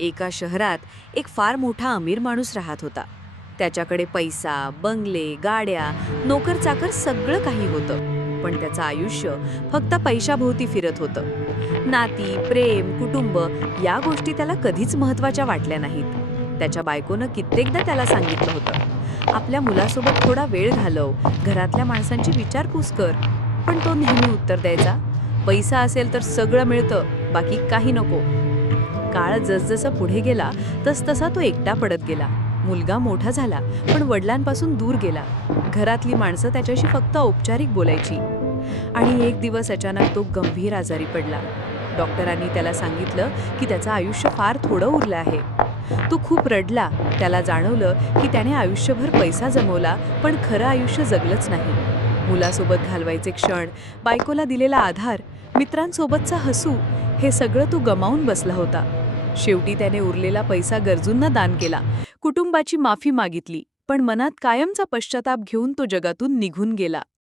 एका शहरात एक फार मोठा अमीर माणूस राहत होता. त्याच्याकडे पैसा, बंगले, गाड्या, नोकर-चाकर सगळं काही होतं. पण त्याचं आयुष्य फक्त पैशाभोवती फिरत होतं. नाती, प्रेम, कुटुंब या गोष्टी त्याला कधीच महत्त्वाच्या वाटल्या नाहीत. त्याच्या बायकोनं कित्येकदा त्याला सांगितलं होतं, आपल्या मुलासोबत थोडा वेळ घालव, घरातल्या माणसांची विचारपूस कर. पण तो नेहमी उत्तर द्यायचा, पैसा असेल तर सगळं मिळतं, बाकी काही नको. काळ जसजसा पुढे गेला तसतसा तो एकटा पडत गेला. मुलगा मोठा झाला, पण वडिलांपासून दूर गेला. घरातली माणसं त्याच्याशी फक्त औपचारिक बोलायची. आणि एक दिवस अचानक तो गंभीर आजारी पडला. डॉक्टरांनी त्याला सांगितलं की त्याचं आयुष्य फार थोडं उरलं आहे. तो खूप रडला. त्याला जाणवलं की त्याने आयुष्यभर पैसा जमवला, पण खरं आयुष्य जगलंच नाही. मुलासोबत घालवायचे क्षण, बायकोला दिलेला आधार, मित्रांसोबतचा हसू, हे सगळं तो गमावून बसला होता. शेवटी त्याने उरलेला पैसा गरजूंना दान केला, कुटुंबाची माफी मागितली, पण मनात कायमचा पश्चाताप घेऊन तो जगातून निघून गेला.